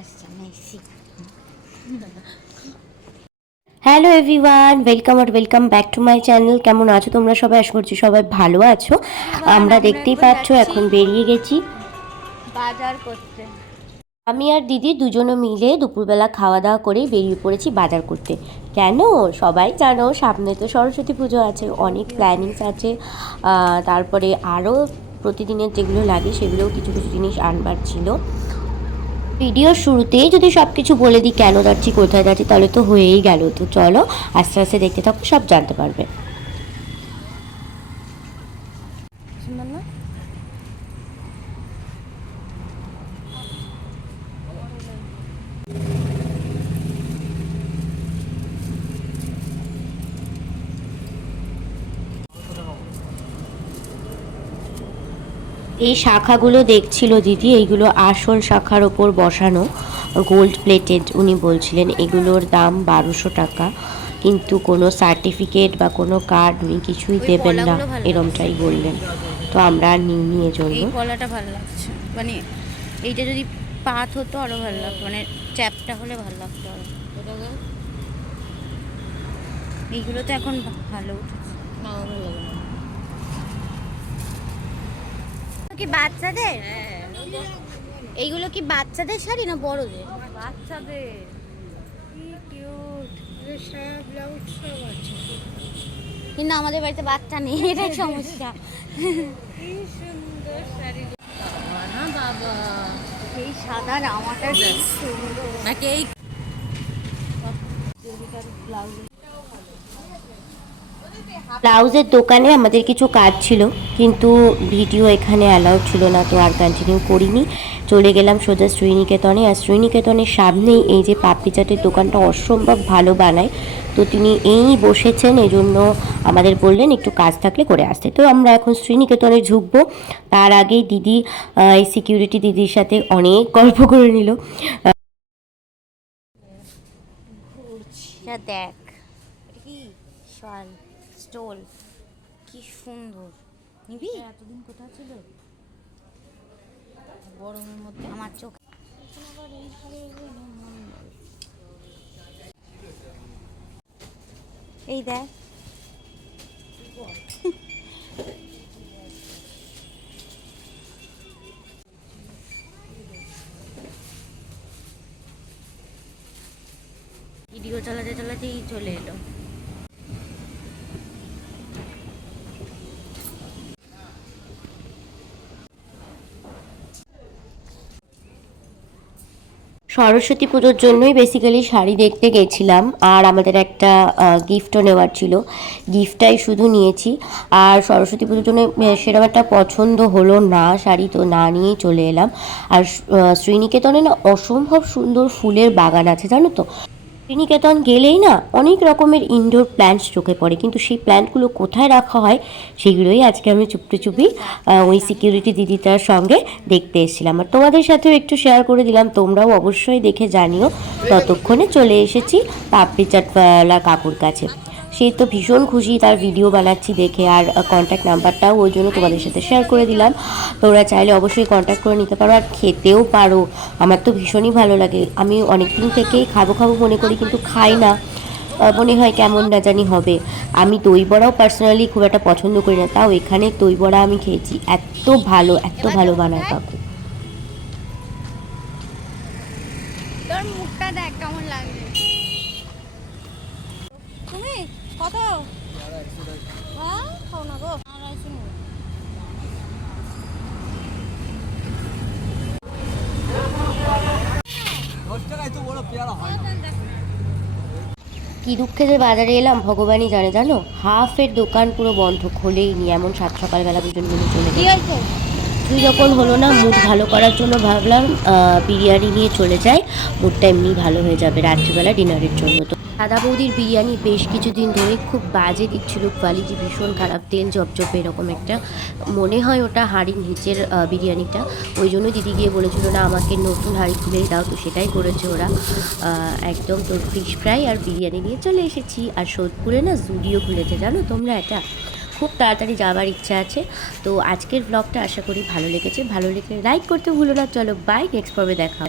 আসছে Messi hello everyone welcome R welcome back to my channel কেমন আছো তোমরা? সবাই আশা করছি সবাই ভালো আছো। আমরা আমরা দেখতেই পাচ্ছ এখন বেরিয়ে গেছি। বাজার করতে। আমি আর দিদি দুজনে মিলে দুপুরবেলা খাওয়া দাওয়া করে বেরিয়ে পড়েছি বাজার করতে। কেন? সবাই জানো সামনে তো সরস্বতী পুজো আছে অনেক প্ল্যানিংস আছে। তারপরে আরও প্রতিদিনের যেগুলো লাগে সেগুলোও কিছু কিছু জিনিস আনবার ছিল। ভিডিওর শুরুতেই যদি সব কিছু বলে দিই কেন যাচ্ছি, কোথায় যাচ্ছি, তাহলে তো হয়েই গেল। তো চলো আস্তে আস্তে দেখতে থাকো, সব জানতে পারবে সুন্দর না এই শাখাগুলো দেখছিল দিদি এইগুলো আসল শাখার ওপর বসানো গোল্ড প্লেটেড উনি বলছিলেন এগুলোর দাম বারোশো টাকা কিন্তু কোনো সার্টিফিকেট বা কোনো কার্ড উনি কিছুই দেবেন না ভালো এরমটাই বললেন। তো আমরা আর নিয়ে নিয়ে এই জন্য ভালো লাগছে। মানে এইটা যদি পাত হতো আরও ভালো লাগতো মানে চ্যাপটা হলে ভালো লাগতো আরও। এইগুলো তো এখন ভা- ভালো উঠেছে। কি বাচ্চাদের? এইগুলো কি বাচ্চাদের শাড়ি না বড়দের? বাচ্চাদের। কি কিউট সব ব্লাউজ সব আছে। কিন্তু আমাদের বাড়িতে বাচ্চা নেই এটাই সমস্যা। কি সুন্দর শাড়ি। বাবা এই সাদা জামাটা সুন্দর। নাকি এই ব্লাউজের দোকানে আমাদের কিছু কাজ ছিল কিন্তু ভিডিও এখানে অ্যালাউড ছিল না তো আর কন্টিনিউ করিনি। চলে গেলাম সোজা শ্রীনিকেতনে আর শ্রীনিকেতনের সামনেই এই যে পাপড়ি চাটের দোকানটা অসম্ভব ভালো বানায়। তো তিনি এই বসেছেন এই জন্য আমাদের বললেন একটু কাজ থাকলে করে আসতে। তো আমরা এখন শ্রীনিকেতনে ঝুঁকবো। তার আগেই দিদি এই সিকিউরিটি দিদির সাথে অনেক গল্প করে নিল। এটা দেখ। কি? স্টোল। কি সুন্দর। নিবি? এতদিন কোথায় ছিল? গরমের মধ্যে আমার চোখ। এই দেখ। ভিডিও চালাতে চালাতেই চলে এলো। সরস্বতী পুজোর জন্যই বেসিক্যালি শাড়ি দেখতে গেছিলাম। আর আমাদের একটা গিফটও নেওয়ার ছিল। গিফটটাই শুধু নিয়েছি। আর সরস্বতী পুজোর জন্য সেরকম একটা পছন্দ হলো না শাড়ি তো না নিয়েই চলে এলাম। আর শ্রীনিকেতনে না অসম্ভব সুন্দর ফুলের বাগান আছে, জানো তো? শ্রীনিকেতন গেলেই না অনেক রকমের ইনডোর প্ল্যান্টস চোখে পড়ে। কিন্তু সেই প্ল্যান্টগুলো কোথায় রাখা হয় সেগুলোই আজকে আমি চুপটি চুপি ওই সিকিউরিটি দিদিটার সঙ্গে দেখতে এসেছিলাম। আর তোমাদের সাথেও একটু শেয়ার করে দিলাম, তোমরাও অবশ্যই দেখে জানিও। ততক্ষণে চলে এসেছি পাপড়ি চাটওয়ালা কাকুর কাছে। সেই তো ভীষণ খুশি তার ভিডিও বানাচ্ছি দেখে আর কন্ট্যাক্ট নাম্বারটাও ওই জন্য তোমাদের সাথে শেয়ার করে দিলাম। তোমরা চাইলে অবশ্যই কন্ট্যাক্ট করে নিতে পারো আর খেতেও পারো। আমার তো ভীষণই ভালো লাগে। আমি অনেক দিন থেকেই খাব খাব মনে করি কিন্তু খাই না। মনে হয় কেমন না জানি হবে। আমি দই বড়াও পার্সোনালি খুব একটা পছন্দ করি না। তাও এখানে দই বড়া আমি খেয়েছি। এত ভালো এত ভালো বানায় কাকু তোর মুখটা দেখ কেমন লাগছে। কত হ্যাঁ খাও না গো আড়াইশো কি দুঃখে যে বাজারে এলাম ভগবানই জানে জানো? হাফের দোকান পুরো বন্ধ খোলেই নি এমন সাত সকালবেলা পর্যন্ত নিয়ে চলে গেছে তুই যখন হলো না, মুড ভালো করার জন্য ভাবলাম বিরিয়ানি নিয়ে চলে যাই। মুডটা এমনি ভালো হয়ে যাবে রাত্রিবেলা ডিনারের জন্য তো। দাদা বৌদির বিরিয়ানি বেশ কিছুদিন ধরে খুব বাজে দিচ্ছিল কোয়ালিটি ভীষণ খারাপ, তেল জপজপে এরকম একটা। মনে হয় ওটা হাঁড়ির নিচের বিরিয়ানিটা। ওই জন্য দিদি গিয়ে বলেছিল, না, আমাকে নতুন হাঁড়ি খুলেই দাও। তো সেটাই করেছে ওরা। একদম তোর ফিশ ফ্রাই আর বিরিয়ানি নিয়ে চলে এসেছি। আর সোদপুরে না জুডিও খুলেছে, জানো তোমরা এটা? খুব তাড়াতাড়ি যাওয়ার ইচ্ছা আছে। তো আজকের ব্লগটা আশা করি ভালো লেগেছে। ভালো লেগে লাইক করতে ভুলো না। চলো বাই নেক্সট পর্বে দেখা।